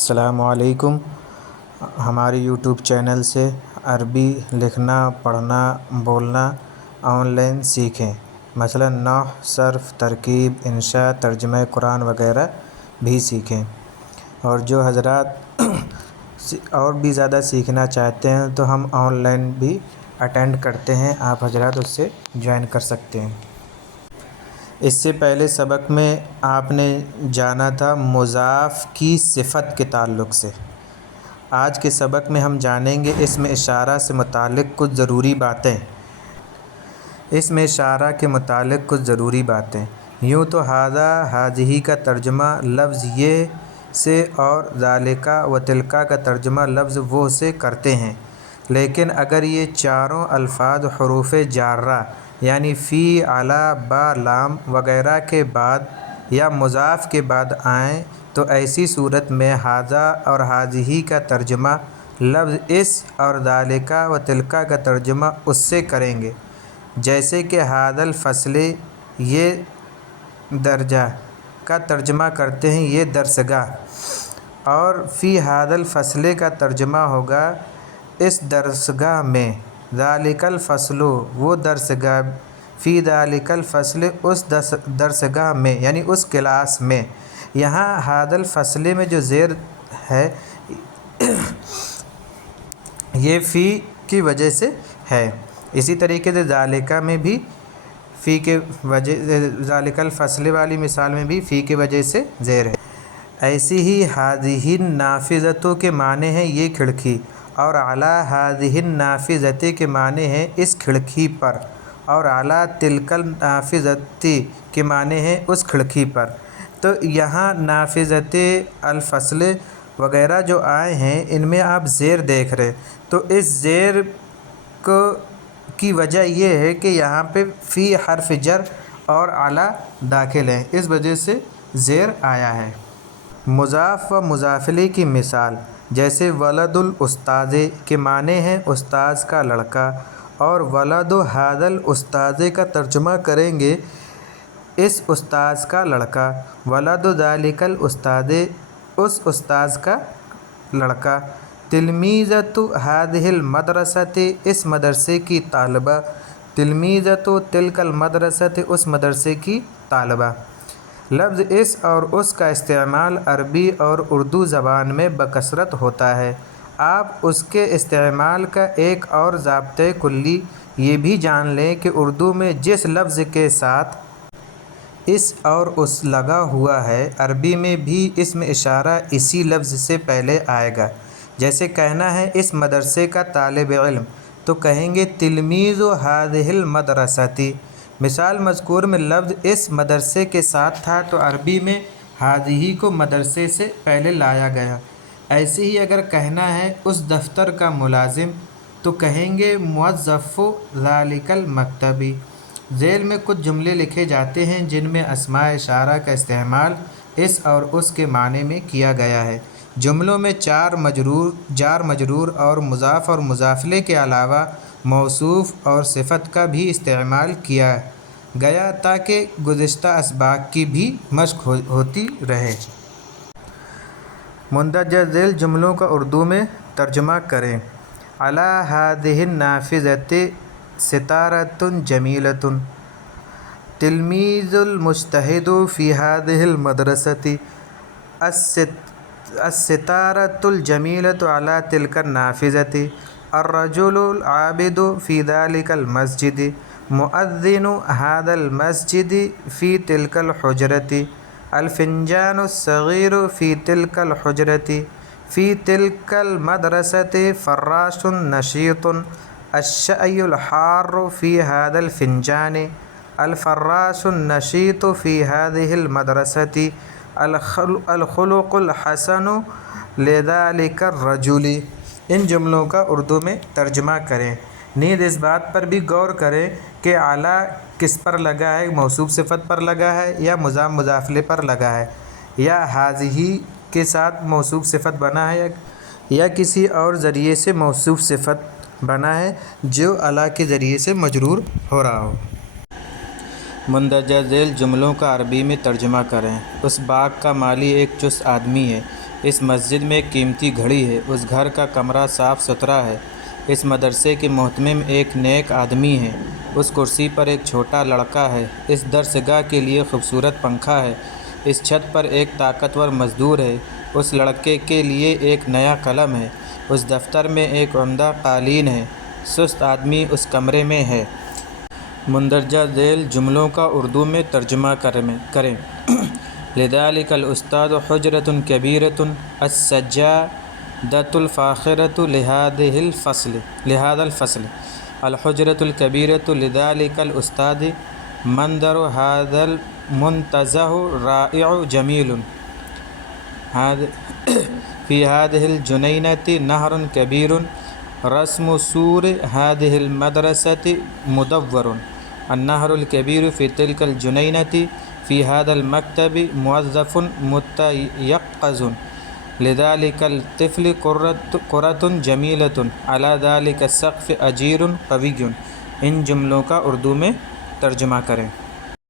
السلام علیکم۔ ہمارے یوٹیوب چینل سے عربی لکھنا، پڑھنا، بولنا آن لائن سیکھیں۔ مثلا نحو، صرف، ترکیب، انشاء، ترجمہ قرآن وغیرہ بھی سیکھیں۔ اور جو حضرات اور بھی زیادہ سیکھنا چاہتے ہیں تو ہم آن لائن بھی اٹینڈ کرتے ہیں، آپ حضرات اس سے جوائن کر سکتے ہیں۔ اس سے پہلے سبق میں آپ نے جانا تھا مضاف کی صفت کے تعلق سے۔ آج کے سبق میں ہم جانیں گے اسم اشارہ سے متعلق کچھ ضروری باتیں۔ اسم اشارہ کے متعلق کچھ ضروری باتیں۔ یوں تو ھذا، ھذہ کا ترجمہ لفظ یہ سے اور ذالک و تلک کا ترجمہ لفظ وہ سے کرتے ہیں، لیکن اگر یہ چاروں الفاظ حروف جارہ یعنی فی، علی، با، لام وغیرہ کے بعد یا مضاف کے بعد آئیں تو ایسی صورت میں ھذا اور ھذہ کا ترجمہ لفظ اس اور ذالک و تلک کا ترجمہ اس سے کریں گے، جیسے کہ ھذا الفصل یہ درجہ کا ترجمہ کرتے ہیں یہ درسگاہ، اور فی ھذا الفصل کا ترجمہ ہوگا اس درسگاہ میں، ذالک الفصل وہ درسگاہ، فی ذالک الفصل اس درسگاہ میں یعنی اس کلاس میں۔ یہاں ھذا الفصل میں جو زیر ہے یہ فی کی وجہ سے ہے، اسی طریقے سے ذالک میں بھی فی کے وجہ، ذالک الفصل والی مثال میں بھی فی کی وجہ سے زیر ہے۔ ایسی ہی ھذہ النافذۃ کے معنی ہیں یہ کھڑکی، اور علی ھذہ النافذۃ کے معنی ہیں اس کھڑکی پر، اور علی تلک النافذۃ کے معنی ہیں اس کھڑکی پر۔ تو یہاں نافذۃ، الفصل وغیرہ جو آئے ہیں ان میں آپ زیر دیکھ رہے ہیں، تو اس زیر کی وجہ یہ ہے کہ یہاں پہ فی حرف جر اور علی داخل ہیں، اس وجہ سے زیر آیا ہے۔ مضاف و مضاف الیہ کی مثال جیسے ولد الاستاذ کے معنی ہیں استاذ کا لڑکا، اور ولد ھذا الاستاذ کا ترجمہ کریں گے اس استاذ کا لڑکا، ولد ذالک الاستاذ اس استاذ کا لڑکا۔ تلمیذۃ ھذہ المدرسۃ اس مدرسے کی طالبہ، تلمیذۃ تلک المدرسۃ اس مدرسے کی طالبہ۔ لفظ اس اور اس کا استعمال عربی اور اردو زبان میں بکثرت ہوتا ہے۔ آپ اس کے استعمال کا ایک اور ضابطۂ کلی یہ بھی جان لیں کہ اردو میں جس لفظ کے ساتھ اس اور اس لگا ہوا ہے عربی میں بھی اسم اشارہ اسی لفظ سے پہلے آئے گا۔ جیسے کہنا ہے اس مدرسے کا طالب علم تو کہیں گے تلمیذ ھذہ المدرسۃ۔ مثال مذکور میں لفظ اس مدرسے کے ساتھ تھا تو عربی میں ھذہ کو مدرسے سے پہلے لایا گیا۔ ایسے ہی اگر کہنا ہے اس دفتر کا ملازم تو کہیں گے موظف ذالک المکتب۔ ذیل میں کچھ جملے لکھے جاتے ہیں جن میں اسماء اشارہ کا استعمال اس اور اس کے معنی میں کیا گیا ہے۔ جملوں میں جار مجرور اور مضاف مضاف الیہ کے علاوہ موصوف اور صفت کا بھی استعمال کیا گیا تاکہ گزشتہ اسباق کی بھی مشق ہوتی رہے۔ مندرجہ ذیل جملوں کا اردو میں ترجمہ کریں۔ علی ھذہ النافذۃ ستارۃ جمیلۃ، تلمیذ المجتہد فی ھذہ المدرسۃ، الستارۃ الجمیلۃ علی تلک النافذۃ، الرجل العابد فی ذلک المسجد، مؤذن ھذا المسجد فی تلک الحجرۃ، الفنجان الصغیر فی تلک الحجرۃ، فی تلک المدرسۃ فراش نشیط، الشئی الحار فی ھذا الفنجان، الفراش النشیط فی ھذہ المدرسۃ، الخلق الحسن لذلک الرجل۔ ان جملوں کا اردو میں ترجمہ کریں۔ نیز اس بات پر بھی غور کریں کہ علی کس پر لگا ہے، موصوف صفت پر لگا ہے یا مضاف مضاف الیہ پر لگا ہے، یا ھذہ کے ساتھ موصوف صفت بنا ہے یا کسی اور ذریعے سے موصوف صفت بنا ہے جو علی کے ذریعے سے مجرور ہو رہا ہو۔ مندرجہ ذیل جملوں کا عربی میں ترجمہ کریں۔ اس باغ کا مالی ایک چست آدمی ہے اس مسجد میں ایک قیمتی گھڑی ہے، اس گھر کا کمرہ صاف ستھرا ہے، اس مدرسے کے محتمم ایک نیک آدمی ہے، اس کرسی پر ایک چھوٹا لڑکا ہے، اس درس گاہ کے لیے خوبصورت پنکھا ہے، اس چھت پر ایک طاقتور مزدور ہے، اس لڑکے کے لیے ایک نیا قلم ہے، اس دفتر میں ایک عمدہ قالین ہے، سست آدمی اس کمرے میں ہے۔ مندرجہ ذیل جملوں کا اردو میں ترجمہ کریں۔ لذلك الاستاذ حجرة كبيرة السجادة الفاخرة لهذا الفصل الحجرة الكبيرة لذلك الأستاذ منظر هذا المنتزه رائع جميل في هذه الجنينة نهر كبير رسم سور هذه المدرسة مدور النهر الكبير في تلك الجنينة في هذا المكتب موظف متيقظ لذلك الطفل قرة جميلة على ذلك السقف أجير قوي۔ ان جملوں کا اردو میں ترجمہ کریں۔